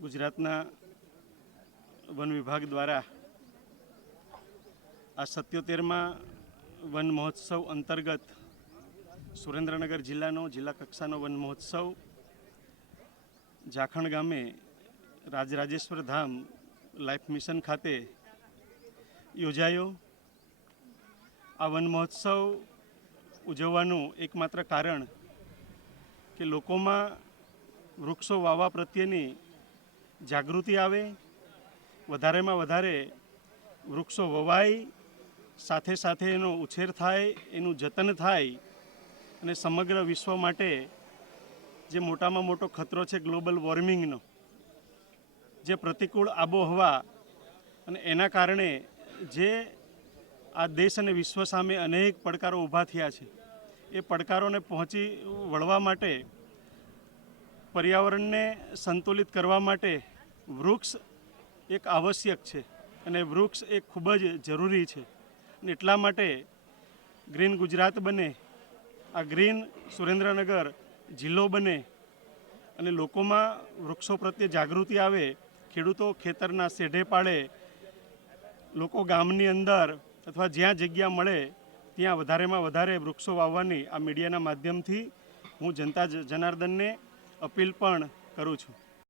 ગુજરાતના વન વિભાગ દ્વારા આ 77માં વન મહોત્સવ અંતર્ગત સુરેન્દ્રનગર જિલ્લાનો જિલ્લા કક્ષાનો વન મહોત્સવ જાખણ ગામે રાજરાજેશ્વર ધામ લાઈફ મિશન ખાતે યોજાયો। આ વન મહોત્સવ ઉજવવાનું એકમાત્ર કારણ કે લોકોમાં વૃક્ષો વાવવા પ્રત્યેની જાગૃતિ આવે, વધારેમાં વધારે વૃક્ષો વવાય, સાથે સાથે એનો ઉછેર થાય, એનું જતન થાય અને સમગ્ર વિશ્વ માટે જે મોટામાં મોટો ખતરો છે ગ્લોબલ વોર્મિંગનો, જે પ્રતિકૂળ આબોહવા અને એના કારણે જે આ દેશ અને વિશ્વ સામે અનેક પડકારો ઊભા થયા છે, એ પડકારોને પહોંચી વળવા માટે, પર્યાવરણને સંતુલિત કરવા માટે વૃક્ષ એક આવશ્યક છે અને વૃક્ષ એક ખૂબ જ જરૂરી છે। અને એટલા માટે ગ્રીન ગુજરાત બને, આ ગ્રીન સુરેન્દ્રનગર જિલ્લો બને અને લોકોમાં વૃક્ષો પ્રત્યે જાગૃતિ આવે, ખેડૂતો ખેતરના શેઢે પાડે, લોકો ગામની અંદર અથવા જ્યાં જગ્યા મળે ત્યાં વધારેમાં વધારે વૃક્ષો વાવવાની આ મીડિયાના માધ્યમથી હું જનતા જનાર્દનને અપીલ પણ કરું છું।